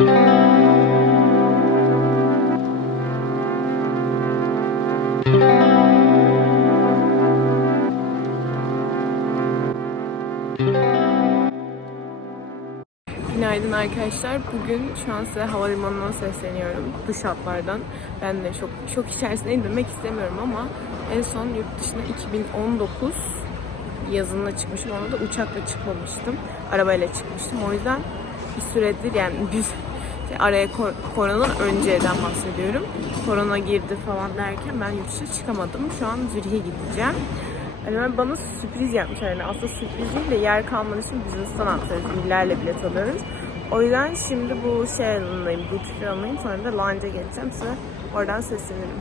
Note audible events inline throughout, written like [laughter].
Günaydın arkadaşlar. Bugün şu an size havalimanından sesleniyorum. Duş hatlardan. Ben de çok şok içerisindeyim demek istemiyorum ama en son yurt dışına 2019 yazında çıkmışım. Ona da uçakla çıkmamıştım. Arabayla çıkmıştım. O yüzden bir süredir yani biz araya kor- koronadan önceden bahsediyorum. Korona girdi falan derken ben yurt dışına çıkamadım. Şu an Zürih'e gideceğim. Yani bana sürpriz yapmış yani aslında sürpriz değil de yer kalmadığı için business'tan atlıyoruz. Millerle bilet alıyoruz. O yüzden şimdi bu şey alanındayım, free alanındayım. Sonra da lounge'a geçeceğim. Size oradan seslenirim.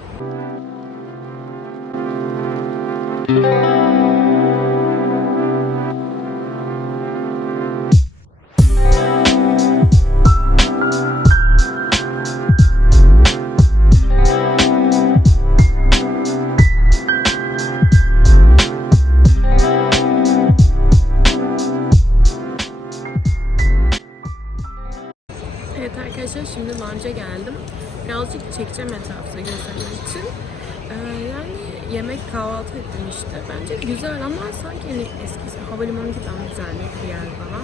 Hani eskisi havalimanı gibi daha güzel bir yer bana.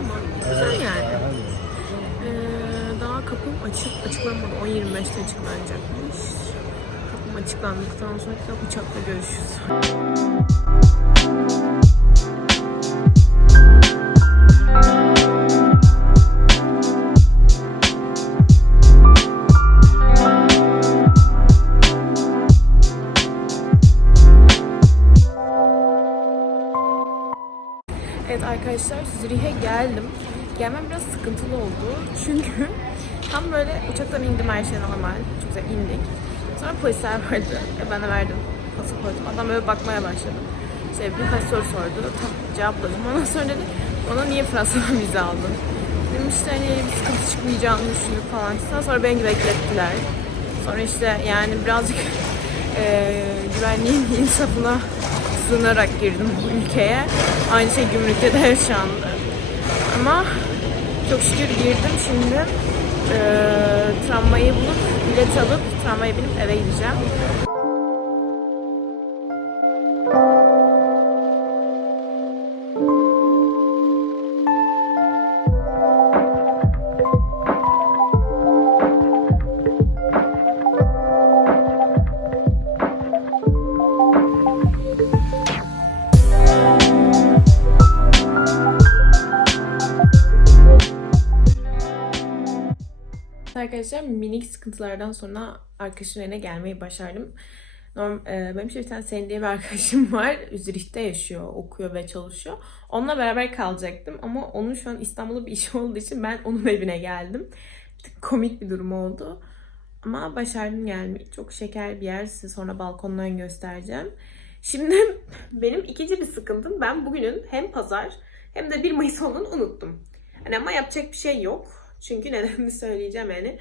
Ama güzel yani. Ee, daha kapım açık, açıklanmadı. 10.25'te açıklanacakmış. Kapım açıklandıktan sonra uçakla görüşürüz. Sıkıntılı oldu. Çünkü [laughs] tam böyle uçaktan indim her şey normal. Çok güzel indik. Sonra polisler vardı. E ben de verdim pasaportumu. Adam böyle bakmaya başladı. İşte birkaç soru sordu. Tam cevapladım. [laughs] Ondan sonra dedi ona niye Fransa'dan vize aldın? Dedim işte hani bir sıkıntı çıkmayacağını düşündük falan. Sonra, sonra beni beklettiler. Sonra işte yani birazcık eee [laughs] güvenliğin insafına sığınarak girdim bu ülkeye. Aynı şey gümrükte de yaşandı. Ama çok şükür girdim şimdi. eee tramvayı bulup bilet alıp tramvaya binip eve gideceğim. Arkadaşlar minik sıkıntılardan sonra arkadaşın evine gelmeyi başardım. Norm, e, benim işte bir tane Selin diye bir arkadaşım [laughs] var. Zürih'te yaşıyor, okuyor ve çalışıyor. Onunla beraber kalacaktım ama onun şu an İstanbul'da bir işi [laughs] olduğu için ben onun evine geldim. Bir tık komik bir durum oldu. Ama başardım gelmeyi. Çok şeker bir yer. Size sonra balkondan göstereceğim. Şimdi [laughs] benim ikinci bir sıkıntım. Ben bugünün hem pazar hem de 1 Mayıs olduğunu unuttum. Hani ama yapacak bir şey yok. Çünkü nedenini söyleyeceğim yani.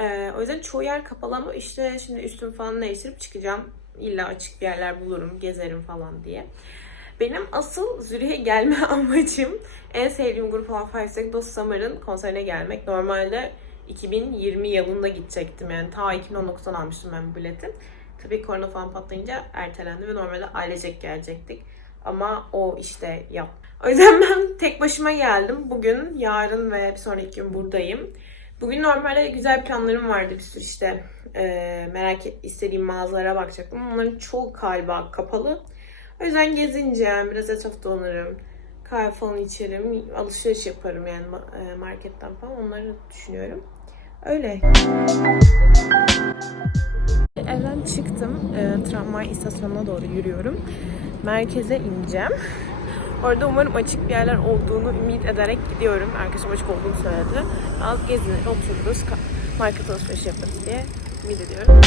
Ee, o yüzden çoğu yer kapalı ama işte şimdi üstümü falan değiştirip çıkacağım. İlla açık bir yerler bulurum, gezerim falan diye. Benim asıl Zürih'e gelme [laughs] amacım en sevdiğim grup olan Five Seconds Summer'ın konserine gelmek. Normalde 2020 yılında gidecektim yani ta 2019'dan almıştım ben bileti. Tabii korona falan patlayınca ertelendi ve normalde ailecek gelecektik. Ama o işte yap. O yüzden [laughs] ben tek başıma geldim. Bugün, yarın ve bir sonraki gün buradayım. Bugün normalde güzel planlarım vardı bir sürü işte eee, merak et- istediğim mağazalara bakacaktım. Onların çoğu galiba kapalı. O yüzden gezineceğim, biraz etrafta dolanırım. Kahve falan içerim, alışveriş yaparım yani eee, marketten falan onları düşünüyorum. Öyle. Evden çıktım. Eee, tramvay istasyonuna doğru yürüyorum. Merkeze ineceğim. Orada umarım açık bir yerler olduğunu ümit ederek gidiyorum. Arkadaşım açık olduğunu söyledi. Az gezinir, otururuz, market alışverişi yaparız diye ümit ediyorum.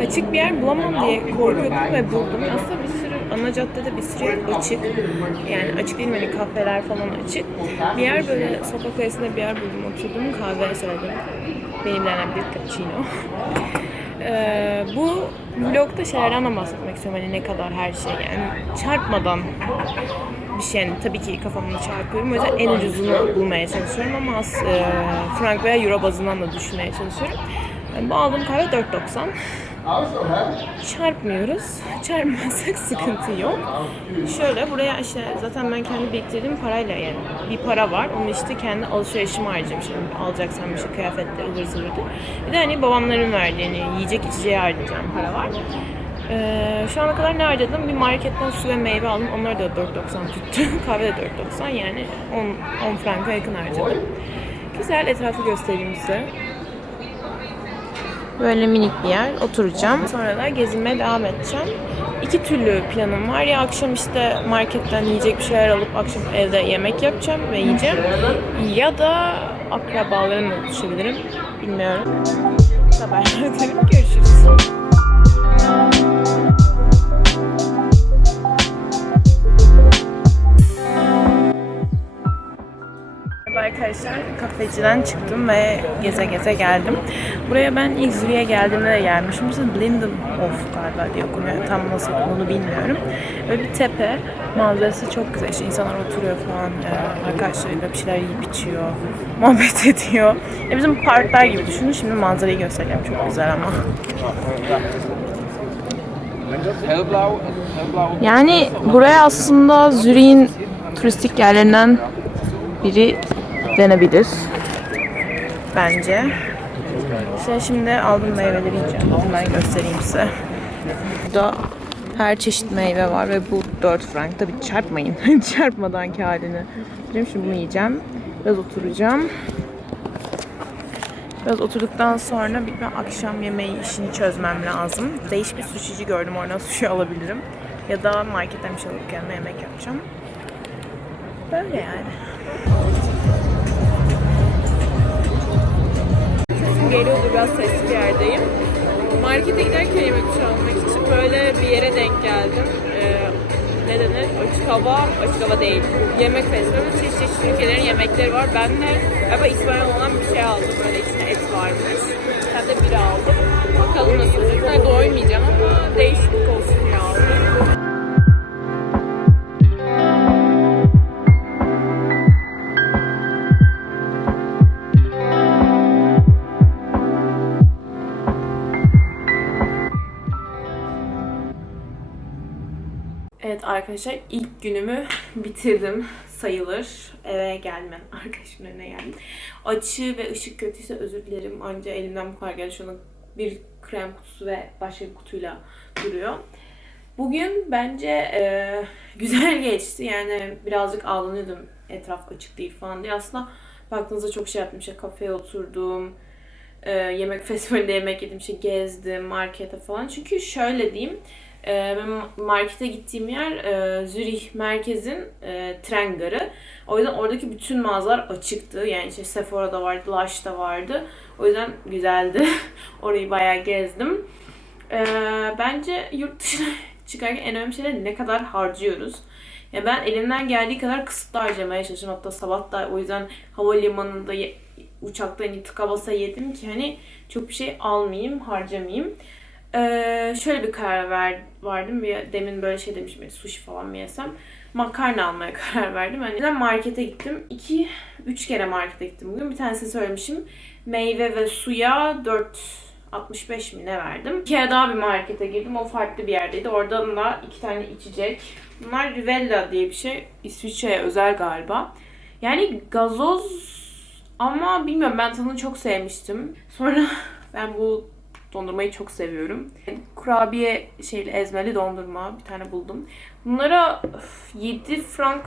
Açık bir yer bulamam diye korkuyordum ve buldum. Aslında bir sürü ana caddede bir sürü açık. Yani açık değil mi? Hani kafeler falan açık. Bir yer böyle sokak arasında bir yer buldum oturdum kahve söyledim. Benim bilenen bir cappuccino. [laughs] Ee, bu vlogda şeylerden de bahsetmek istiyorum. Hani ne kadar her şey yani çarpmadan bir şey yani tabii ki kafamda çarpıyorum. O yüzden en ucuzunu bulmaya çalışıyorum ama az, e, frank veya euro bazından da düşünmeye çalışıyorum. Yani bu aldığım kahve 4.90. Çarpmıyoruz. Çarpmazsak [laughs] sıkıntı yok. Şöyle buraya işte zaten ben kendi biriktirdiğim parayla yani bir para var. Onu işte kendi alışverişime harcayacağım. Şimdi alacaksam işte kıyafetler ıvır zıvırdır. Bir de hani babamların verdiği yani yiyecek içeceğe harcayacağım para var. Ee, şu ana kadar ne harcadım? Bir marketten su ve meyve aldım. Onlar da 4.90 tuttu. [laughs] Kahve de 4.90 yani 10, 10 franka yakın harcadım. Güzel etrafı göstereyim size. Böyle minik bir yer. Oturacağım. Sonra da gezinmeye devam edeceğim. İki türlü planım var. Ya akşam işte marketten yiyecek bir şeyler alıp akşam evde yemek yapacağım ve yiyeceğim. Ya da akrabalarımla buluşabilirim. Bilmiyorum. Haber ederim. [laughs] Görüşürüz. Arkadaşlar, kafeciden çıktım ve geze geze geldim. Buraya ben ilk Zürich'e geldiğimde de gelmişim. Blindenhof galiba diye okunuyor. Tam nasıl okunduğunu bilmiyorum. Böyle bir tepe, manzarası çok güzel. İşte insanlar oturuyor falan, e, arkadaşlarıyla bir şeyler yiyip içiyor, [laughs] muhabbet ediyor. Ya bizim parklar gibi düşünün. Şimdi manzarayı göstereceğim. Çok güzel ama. Yani buraya aslında Zürich'in turistik yerlerinden biri denebilir. Bence. İşte şimdi aldım meyveleri yiyeceğim. Hemen göstereyim size. Burada her çeşit meyve var ve bu 4 frank. Tabii çarpmayın. [laughs] Çarpmadanki halini. Benim şimdi bunu yiyeceğim. Biraz oturacağım. Biraz oturduktan sonra bir akşam yemeği işini çözmem lazım. Değişik bir sushici gördüm. Oradan sushi alabilirim. Ya da marketten bir şey alıp kendime yemek yapacağım. Böyle yani. Sesim geliyordu biraz sesli bir yerdeyim. Markete giderken yemek almak için böyle bir yere denk geldim. Ee, ne denir? Açık hava, açık hava değil. Yemek festivali, çeşit çeşit ülkelerin yemekleri var. Ben de galiba İspanyol olan bir şey aldım. Böyle içinde et varmış. Hem de biri aldım. Bakalım nasıl olacak. Doymayacağım ama değişiklik olsun arkadaşlar ilk günümü bitirdim sayılır. Eve geldim ben [laughs] arkadaşımın önüne geldim. Açı ve ışık kötüyse özür dilerim. Anca elimden bu kadar geldi. Şu bir krem kutusu ve başka bir kutuyla duruyor. Bugün bence e, güzel geçti. Yani birazcık ağlanıyordum etraf açık değil falan diye. Aslında baktığınızda çok şey yaptım. İşte kafeye oturdum. e, yemek [laughs] festivalinde yemek yedim. işte gezdim markete falan. Çünkü şöyle diyeyim. Ee, ben markete gittiğim yer e, Zürih merkezin e, tren garı. O yüzden oradaki bütün mağazalar açıktı. Yani işte Sephora'da vardı, Lush'ta vardı. O yüzden güzeldi. [laughs] Orayı bayağı gezdim. Ee, bence yurt dışına [laughs] çıkarken en önemli şey de ne kadar harcıyoruz. Ya ben elimden geldiği kadar kısıtlı harcamaya çalıştım. Hatta sabah da o yüzden havalimanında uçakta hani tıka basa yedim ki hani çok bir şey almayayım, harcamayayım. Ee, şöyle bir karar ver, vardım. Bir, demin böyle şey demişim, hani sushi falan mı yesem. Makarna almaya [laughs] karar verdim. Hani markete gittim. 2 üç kere markete gittim bugün. Bir tanesini söylemişim. Meyve ve suya 4.65 mi ne verdim. Bir kere daha bir markete girdim. O farklı bir yerdeydi. Oradan da iki tane içecek. Bunlar Rivella diye bir şey. İsviçre'ye özel galiba. Yani gazoz ama bilmiyorum ben tadını çok sevmiştim. Sonra [laughs] ben bu Dondurmayı çok seviyorum. Kurabiye şeyli ezmeli dondurma bir tane buldum. Bunlara öf, 7 frank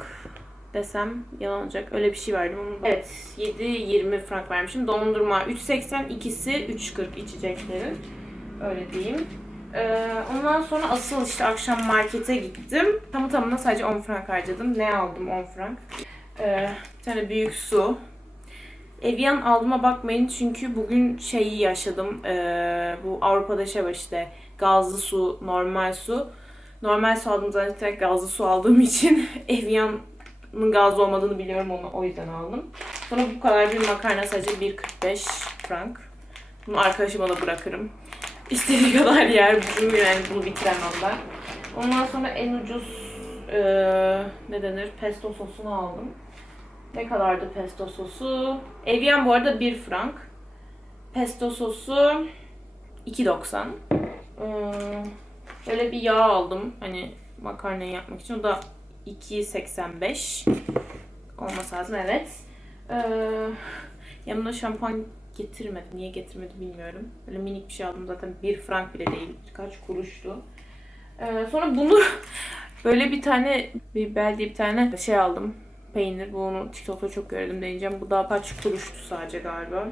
desem yalan olacak. Öyle bir şey verdim ama evet 7-20 frank vermişim. Dondurma 3.80 ikisi 3.40 içeceklerin. Öyle diyeyim. Ee, ondan sonra asıl işte akşam markete gittim. Tamı tamına sadece 10 frank harcadım. Ne aldım 10 frank? Ee, bir tane büyük su. Evian aldığıma bakmayın çünkü bugün şeyi yaşadım. Ee, bu Avrupa'da şey var işte gazlı su, normal su. Normal su aldım zaten gazlı su aldığım için [laughs] Evian'ın gazlı olmadığını biliyorum onu o yüzden aldım. Sonra bu kadar bir makarna sadece 1.45 frank. Bunu arkadaşıma da bırakırım. [laughs] İstediği kadar yer. Bunu yani bunu bitiremem ben. Ondan sonra en ucuz eee ne denir? Pesto sosunu aldım. Ne kadardı pesto sosu? Evian bu arada 1 frank. Pesto sosu 2.90. Ee, Böyle bir yağ aldım. Hani makarnayı yapmak için. O da 2.85 olması lazım. Evet. Ee, yanımda şampuan getirmedi. Niye getirmedi bilmiyorum. Böyle minik bir şey aldım. Zaten 1 frank bile değil. Birkaç kuruştu. Ee, sonra bunu [laughs] böyle bir tane bir beldiği bir tane şey aldım. Peynir. Bunu TikTok'ta çok gördüm deneyeceğim. Bu daha kaç kuruştu sadece galiba.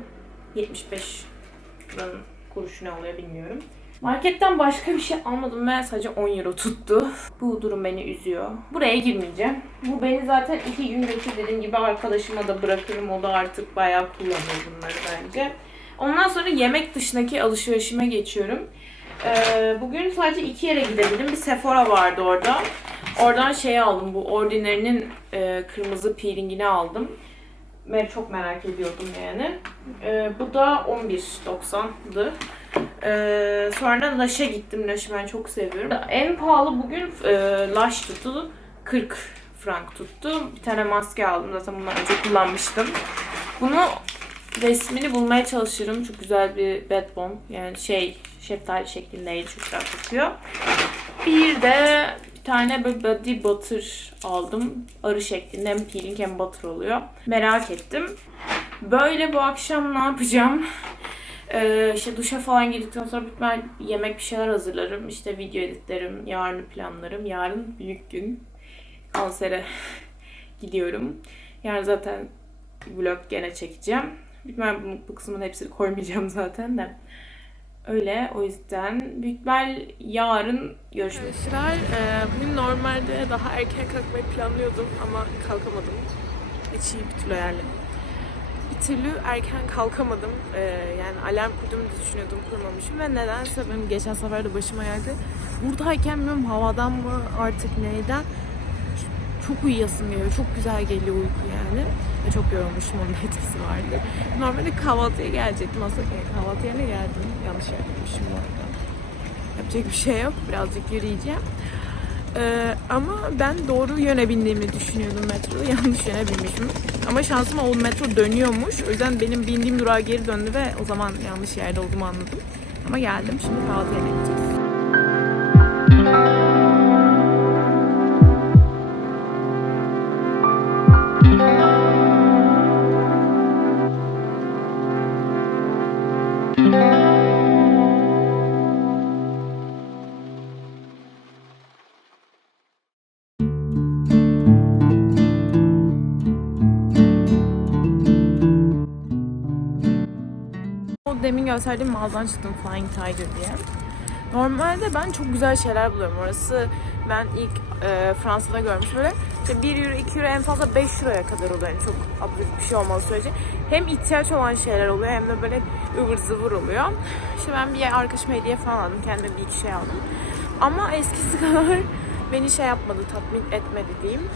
75 buranın kuruşu ne oluyor bilmiyorum. Marketten başka bir şey almadım ve sadece 10 euro tuttu. Bu durum beni üzüyor. Buraya girmeyeceğim. Bu beni zaten iki gün götür dediğim gibi arkadaşıma da bırakırım. O da artık bayağı kullanıyor bunları bence. Ondan sonra yemek dışındaki alışverişime geçiyorum. Ee, bugün sadece iki yere gidebildim. Bir Sephora vardı orada. Oradan şey aldım. Bu Ordinary'nin e, kırmızı peelingini aldım. Ben çok merak ediyordum yani. Ee, bu da 11.90'dı. Ee, sonra Lush'a gittim. Lush'ı ben çok seviyorum. En pahalı bugün e, Lush tuttu. 40 frank tuttu. Bir tane maske aldım. Zaten bundan önce kullanmıştım. Bunu resmini bulmaya çalışırım. Çok güzel bir bed bomb. Yani şey şeftali şeklindeydi. Çok güzel kokuyor. Bir de bir tane böyle body butter aldım. Arı şeklinde hem peeling hem butter oluyor. Merak ettim. Böyle bu akşam ne yapacağım? Ee, işte duşa falan girdikten sonra ihtimal yemek bir şeyler hazırlarım. İşte video editlerim, yarını planlarım. Yarın büyük gün. Konsere [laughs] gidiyorum. Yarın zaten vlog gene çekeceğim. İhtimal bu, bu kısmın hepsini koymayacağım zaten de. Öyle o yüzden büyük ihtimal yarın görüşmek. Arkadaşlar e, bugün normalde daha erken kalkmayı planlıyordum ama kalkamadım. Hiç iyi bir türlü ayarladım. Bir türlü erken kalkamadım. E, yani alarm kurduğumu düşünüyordum kurmamışım ve nedense benim geçen sefer de başıma geldi. Buradayken bilmiyorum havadan mı artık neyden çok uyuyasım geliyor. Çok güzel geliyor uyku yani. Ve çok yorulmuşum onun etkisi vardı. Normalde kahvaltıya gelecektim. Aslında e, kahvaltı yerine geldim. Yanlış yer gitmişim bu arada. Yapacak bir şey yok. Birazcık yürüyeceğim. Ee, ama ben doğru yöne bindiğimi düşünüyordum metroda. [laughs] Yanlış yöne binmişim. Ama şansıma o metro dönüyormuş. O yüzden benim bindiğim durağa geri döndü ve o zaman yanlış yerde olduğumu anladım. Ama geldim. Şimdi kahvaltı yerine gideceğiz. Gösterdiğim mağazadan çıktım Flying Tiger diye. Normalde ben çok güzel şeyler buluyorum. Orası ben ilk e, Fransa'da görmüş böyle. İşte 1 euro, 2 euro en fazla 5 euroya kadar oluyor. Yani çok absürt bir şey olmalı sürece. Hem ihtiyaç olan şeyler oluyor hem de böyle ıvır zıvır oluyor. İşte ben bir arkadaşıma hediye falan aldım. Kendime bir iki şey aldım. Ama eskisi [laughs] kadar beni şey yapmadı, tatmin etmedi diyeyim.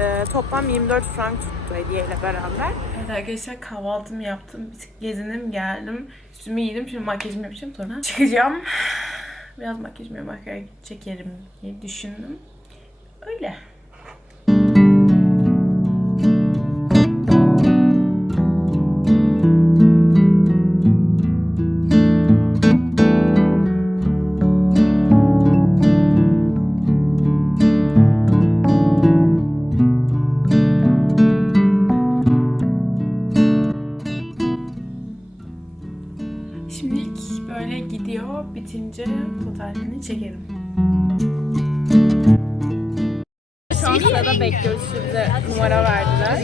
E, toplam 24 frank tuttu hediyeyle beraber. Evet arkadaşlar kahvaltımı yaptım. Bir geldim. Üstümü giydim. Şimdi makyajımı yapacağım sonra [laughs] çıkacağım. Biraz makyajımı yaparken çekerim diye düşündüm. Öyle. Fotoğrafını çekerim. Sırada bekliyoruz. Şimdi numara verdiler.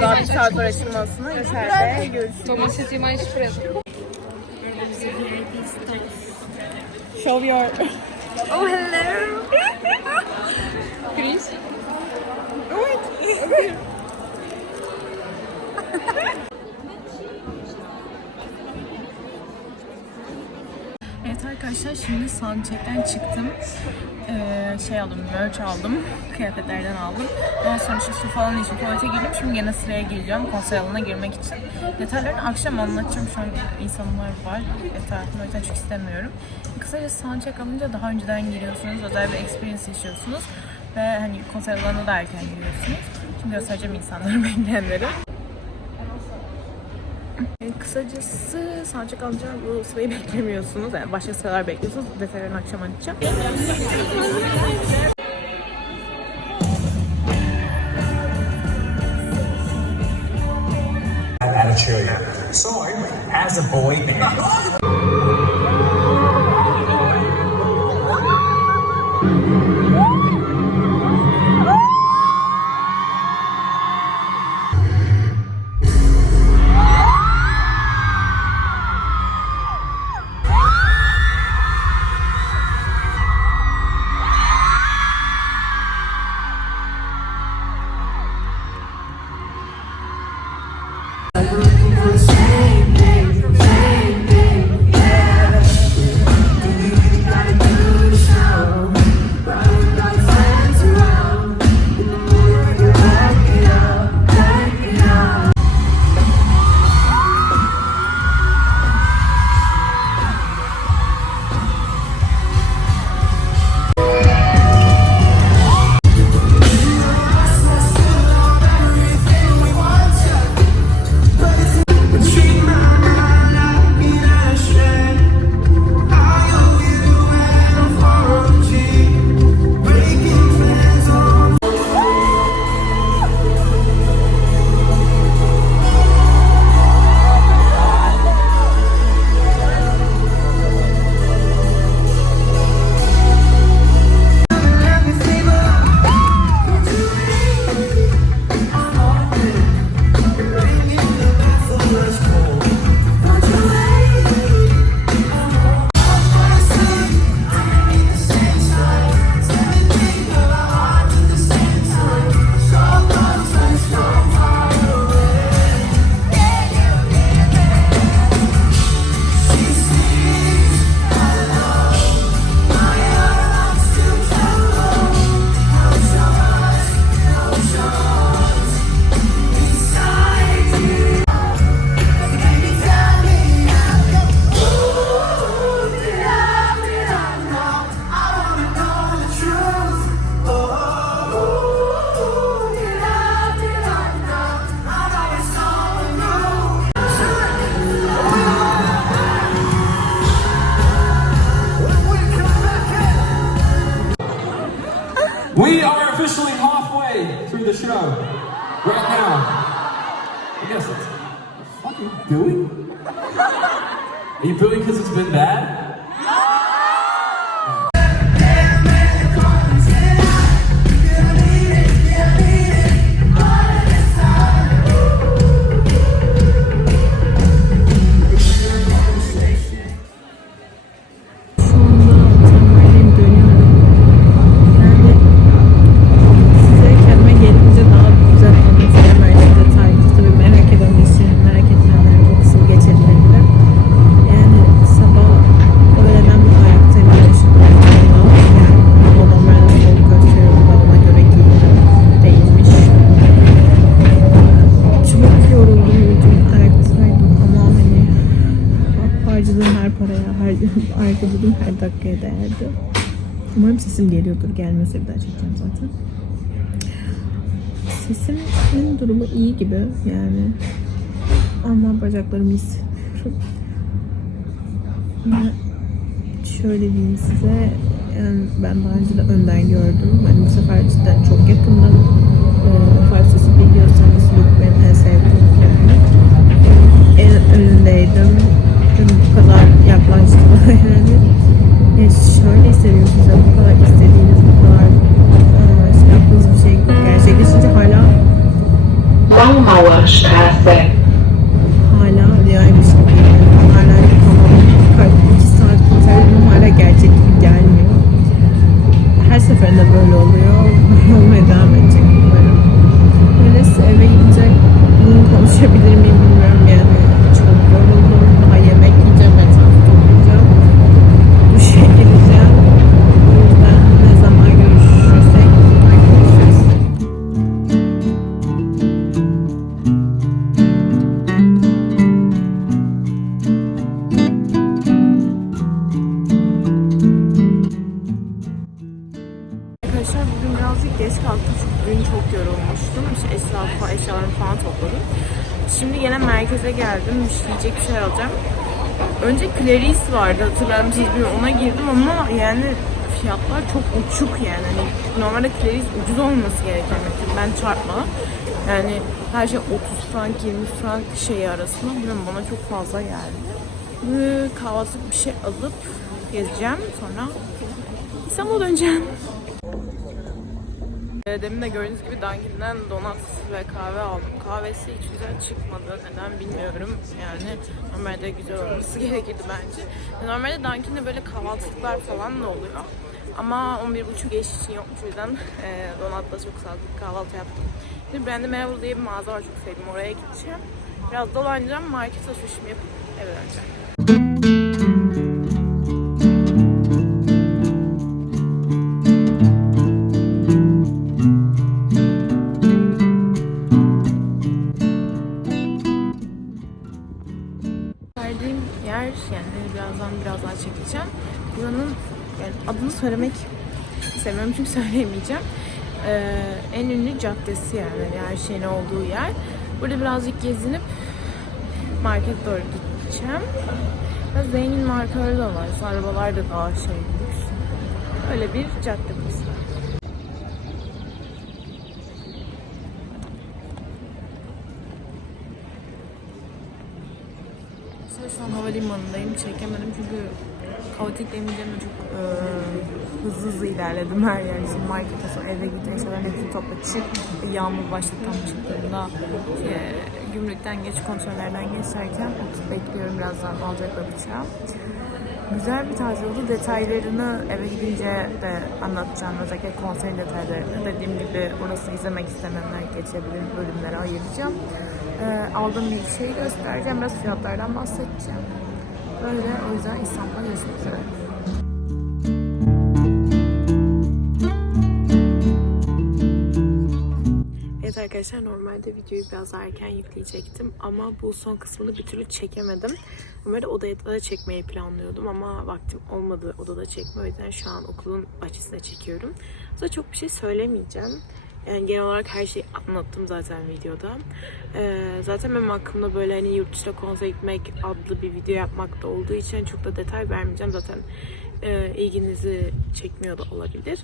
Daha bir saat uğraşılmasına içeride görüşürüz. Show your... Oh, hello! Chris? Wait! Evet [laughs] arkadaşlar şimdi soundcheck'ten çıktım. Ee, şey aldım, merch aldım. Kıyafetlerden aldım. Ondan sonra işte su falan için tuvalete girdim. Şimdi gene sıraya gireceğim konser alanına girmek için. Detaylarını akşam anlatacağım. Şu an insanlar var etrafımda o yüzden çok istemiyorum. Kısaca soundcheck alınca daha önceden giriyorsunuz. Özel bir experience yaşıyorsunuz. Ve hani konser alanına da erken giriyorsunuz. Şimdi göstereceğim insanları [laughs] bekleyenleri. Kısacası soundcheck alınca bu sırayı beklemiyorsunuz. Yani başka sıralar bekliyorsunuz. Detaylarını akşam anlatacağım. attitude. So, as a boy band, We are officially halfway through the show. Right now. I guess that's. What are you doing? Are you booing because harcadığım her dakikaya değerdi. Umarım sesim geliyordur. Gelmese bir daha çekeceğim zaten. Sesimin durumu iyi gibi yani. Ama bacaklarımı hissediyorum. Şöyle diyeyim size. Ben daha önce de önden gördüm. Hani bu sefer cidden çok yakından e, Farsçası biliyorsanız Luke benim en sevdiğim yani. En önündeydim. Bu kadar yaklaştılar yani. Ya şöyle hissediyorsunuz ya bu kadar istediğiniz, falan eşyalarımı falan topladım. Şimdi yine merkeze geldim. Yiyecek bir şey alacağım. Önce Clarice vardı hatırlar mısınız bilmiyorum. Ona girdim ama yani fiyatlar çok uçuk yani. Hani normalde Clarice ucuz olması gereken şey. Ben çarpma. Yani her şey 30 frank 20 frank şeyi arasında. Bilmiyorum bana çok fazla geldi. Ee, kahvaltılık bir şey alıp gezeceğim. Sonra İstanbul'a döneceğim. Ee, Demin de gördüğünüz gibi Dunkin'den donat ve kahve aldım. Kahvesi hiç güzel çıkmadı. Neden bilmiyorum. Yani normalde güzel olması [laughs] gerekirdi bence. Normalde Dunkin'de böyle kahvaltılıklar falan da oluyor. Ama 11.30 geç için yokmuş. O yüzden e, donatla çok sağlıklı kahvaltı yaptım. Şimdi Brandy Melville diye bir mağaza var. Çok sevdim. Oraya gideceğim. Biraz dolanacağım. Market alışverişimi yapıp eve döneceğim. İstemiyorum çünkü söyleyemeyeceğim. Ee, en ünlü caddesi yani hani her şeyin olduğu yer. Burada birazcık gezinip market doğru gideceğim. Ve zengin markaları da var. Arabalar da daha şey. Öyle bir cadde burası. Şu an havalimanındayım. Çekemedim çünkü kaotik demeyeceğim de çok e, hızlı hızlı ilerledim her yer. Şimdi markete sonra eve git eşyaların hepsini topla çık. Yağmur başladı çıktığımda e, gümrükten geç kontrollerden geçerken oturup bekliyorum birazdan alacaklar uçağı. Güzel bir tatil oldu. Detaylarını eve gidince de anlatacağım. Özellikle konserin detaylarını. Dediğim gibi orası izlemek istemeyenler geçebilir bölümlere ayıracağım. Ee, aldığım bir şeyi göstereceğim. Biraz fiyatlardan bahsedeceğim. Böyle o yüzden İstanbul'da görüşmek üzere. Evet arkadaşlar normalde videoyu biraz erken yükleyecektim ama bu son kısmını bir türlü çekemedim. Normalde odaya da çekmeyi planlıyordum ama vaktim olmadı odada çekme o yüzden şu an okulun bahçesinde çekiyorum. Size çok bir şey söylemeyeceğim. Yani genel olarak her şeyi anlattım zaten videoda. Ee, zaten benim aklımda böyle hani yurt dışına konsere gitmek adlı bir video yapmak da olduğu için çok da detay vermeyeceğim. Zaten e, ilginizi çekmiyor da olabilir.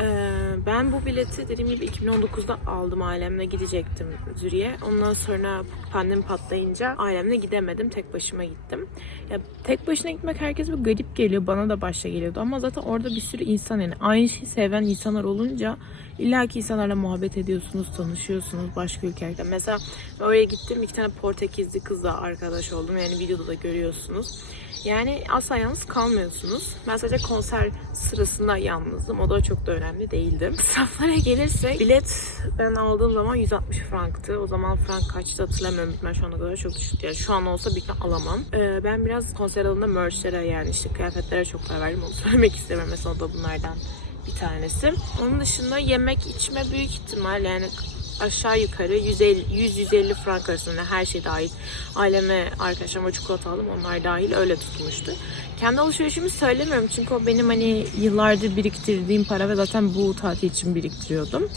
Ee, ben bu bileti dediğim gibi 2019'da aldım ailemle gidecektim Züriye. Ondan sonra pandemi patlayınca ailemle gidemedim. Tek başıma gittim. Ya tek başına gitmek herkes bir garip geliyor. Bana da başta geliyordu ama zaten orada bir sürü insan yani aynı şeyi seven insanlar olunca illaki insanlarla muhabbet ediyorsunuz, tanışıyorsunuz başka ülkelerden. Mesela oraya gittim iki tane Portekizli kızla arkadaş oldum. Yani videoda da görüyorsunuz. Yani asla yalnız kalmıyorsunuz. Ben sadece konser sırasında yalnızdım. O da çok da önemli değildi. [laughs] Saflara gelirsek bilet ben aldığım zaman 160 franktı. O zaman frank kaçtı hatırlamıyorum. Ben şu ana kadar çok düşük. Yani şu an olsa ihtimal alamam. Ee, ben biraz konser alanında merchlere yani işte kıyafetlere çok para verdim. Onu [laughs] söylemek istemiyorum. Mesela o da bunlardan bir tanesi. Onun dışında yemek içme büyük ihtimal yani aşağı yukarı 150-150 frank arasında her şey dahil. Aileme, arkadaşlarıma çikolata aldım. Onlar dahil öyle tutmuştu. Kendi alışverişimi söylemiyorum çünkü o benim hani yıllardır biriktirdiğim para ve zaten bu tatil için biriktiriyordum.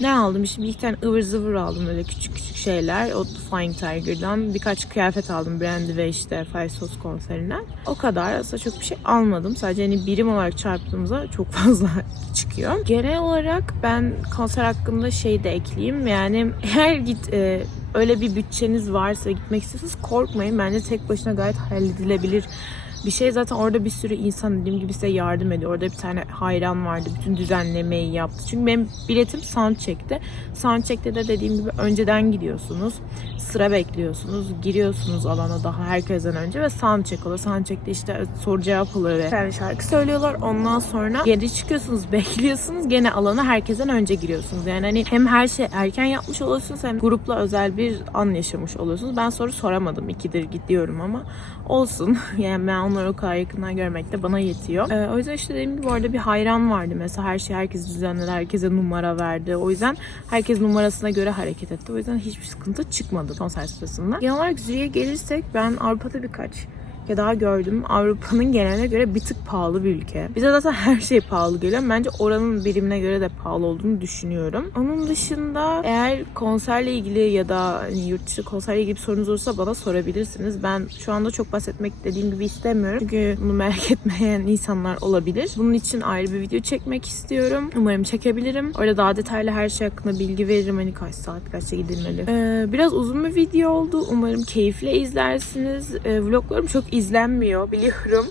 Ne aldım? Bir iki tane ıvır zıvır aldım öyle küçük küçük şeyler. O Flying Tiger'dan birkaç kıyafet aldım Brandy ve işte Five Sos konserinden. O kadar. Aslında çok bir şey almadım. Sadece hani birim olarak çarptığımızda çok [laughs] fazla çıkıyor. Genel olarak ben konser hakkında şey de ekleyeyim. Yani eğer git e, öyle bir bütçeniz varsa gitmek istiyorsanız korkmayın. Bence tek başına gayet halledilebilir bir şey zaten orada bir sürü insan dediğim gibi size yardım ediyor. Orada bir tane hayran vardı. Bütün düzenlemeyi yaptı. Çünkü benim biletim soundcheck'te. Soundcheck'te de dediğim gibi önceden gidiyorsunuz. Sıra bekliyorsunuz. Giriyorsunuz alana daha herkesten önce ve soundcheck oluyor. Soundcheck'te işte soru cevap ve tane şarkı söylüyorlar. Ondan sonra geri çıkıyorsunuz, [laughs] bekliyorsunuz. Gene alana herkesten önce giriyorsunuz. Yani hani hem her şey erken yapmış oluyorsunuz hem grupla özel bir an yaşamış oluyorsunuz. Ben soru soramadım. ikidir gidiyorum ama olsun. [laughs] Yani ben onları o kadar yakından görmek de bana yetiyor. Ee, o yüzden işte dediğim gibi orada bir hayran vardı. Mesela her şey herkes düzenledi. Herkese numara verdi. O yüzden herkes numarasına göre hareket etti. O yüzden hiçbir sıkıntı çıkmadı konser sırasında. Genel olarak Zürich'e gelirsek ben Avrupa'da birkaç ya daha gördüm. Avrupa'nın geneline göre bir tık pahalı bir ülke. Bize zaten her şey pahalı geliyor. Bence oranın birimine göre de pahalı olduğunu düşünüyorum. Onun dışında eğer konserle ilgili ya da hani yurt dışı konserle ilgili bir sorunuz olursa bana sorabilirsiniz. Ben şu anda çok bahsetmek dediğim gibi istemiyorum. Çünkü bunu merak [laughs] etmeyen insanlar olabilir. Bunun için ayrı bir video çekmek istiyorum. Umarım çekebilirim. Orada daha detaylı her şey hakkında bilgi veririm. Hani kaç saat kaçta gidilmeli. Ee, biraz uzun bir video oldu. Umarım keyifle izlersiniz. Ee, vloglarım çok izlenmiyor biliyorum.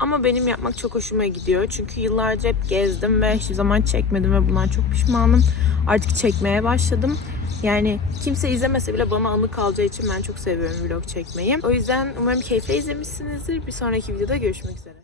Ama benim yapmak çok hoşuma gidiyor. Çünkü yıllarca hep gezdim ve hiçbir zaman çekmedim ve bundan çok pişmanım. Artık çekmeye başladım. Yani kimse izlemese bile bana anı kalacağı için ben çok seviyorum vlog çekmeyi. O yüzden umarım keyifle izlemişsinizdir. Bir sonraki videoda görüşmek üzere.